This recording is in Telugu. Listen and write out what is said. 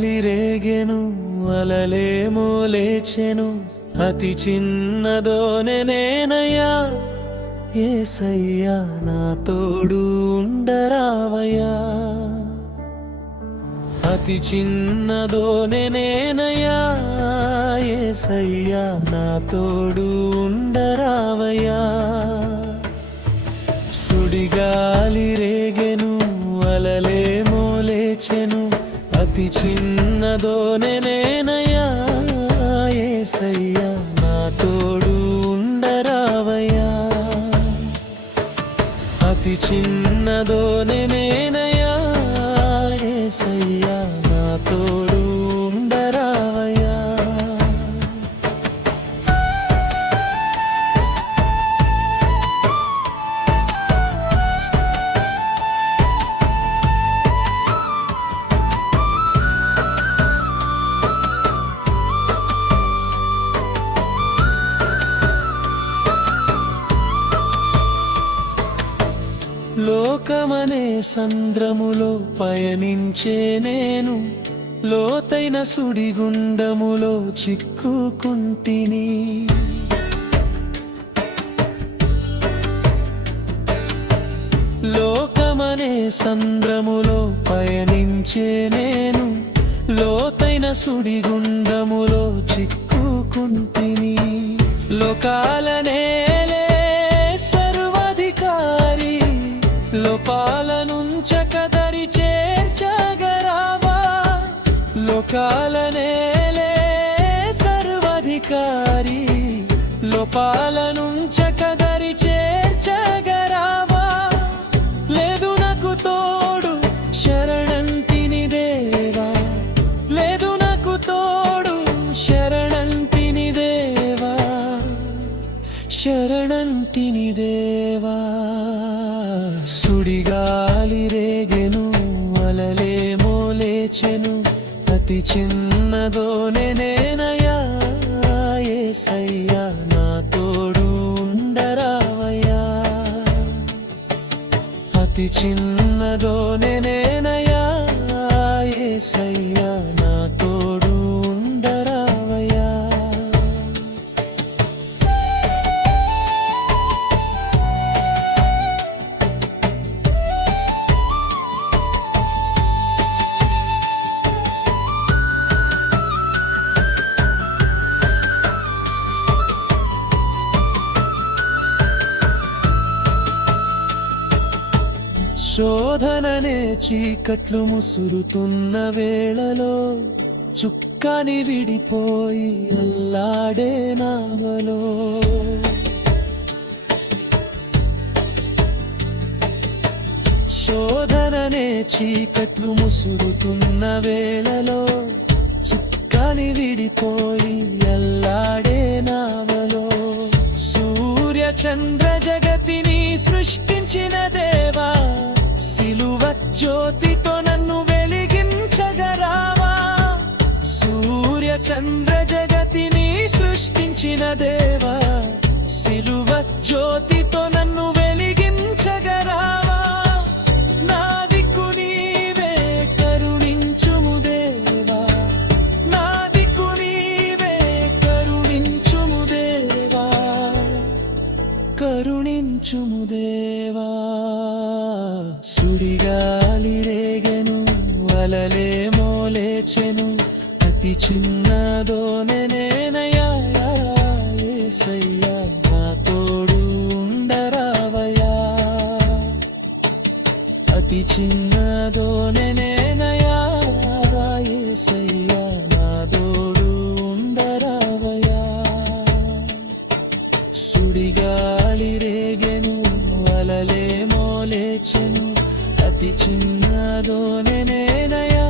గాలి రేగెను అలలేమో లేచెను. అతి చిన్నదోనే నేనయ్యా ఏసయ్యా నా తోడు ఉండరావయ్యా. అతి చిన్నదోనే నేనయ్యా ఏసయ్యా నా తోడు ఉన్నదో నేనేనయ్యా ఏసయ్యా. లోకమనే సంద్రములో పయనించే నేను. లోతైన సుడిగుండములో చిక్కుకుంటిని. లోకమనే సంద్రములో పయనించే నేను. లోతైన సుడిగుండములో చిక్కుకుంటిని. లోకాలనే లోపాలనుంచకదరి చేర్చగరావా? లోకాలనేలే సర్వాధికారి. లోపాలనుంచకదరి చేర్చగరావా? లేదు నాకు తోడు శరణంటిని దేవా. లేదు నాకు తోడు శరణంటిని దేవా. శరణంటిని దేవా. గాలి రేగెను అలలేమో లేచెను అతి చిన్నదోనే నేనయ్యా ఏసయ్యా నా తోడు ఉండరావయ్యా. అతి చిన్నదోనే శోధననే చీకట్లు ముసురుతున్న వేళలో చుక్కని విడిపోయి అల్లాడే నావలో. శోధననే చీకట్లు ముసురుతున్న వేళలో చుక్కని విడిపోయి అల్లాడే నావలో. సూర్య చంద్ర జగతిని సృష్టించిన దేవా జ్యోతితో నన్ను వెలిగించగరావా? సూర్య చంద్ర జగతిని సృష్టించిన దేవా? సిలువ జ్యోతితో నన్ను వెలిగించగరావా కరుణించుము దేవా. సుడిగాలి రేగెను అలలేమో మోలేచెను అతి చిన్నదోనె నేనయ్యా నా తోడు ఉండరావయ్యా. అతి చిన్నదోనె నేనయ్యా ఏసయ్యా నా తోడు ఉండరావయ్యా. సుడిగా అతి చిన్నదో నేనయా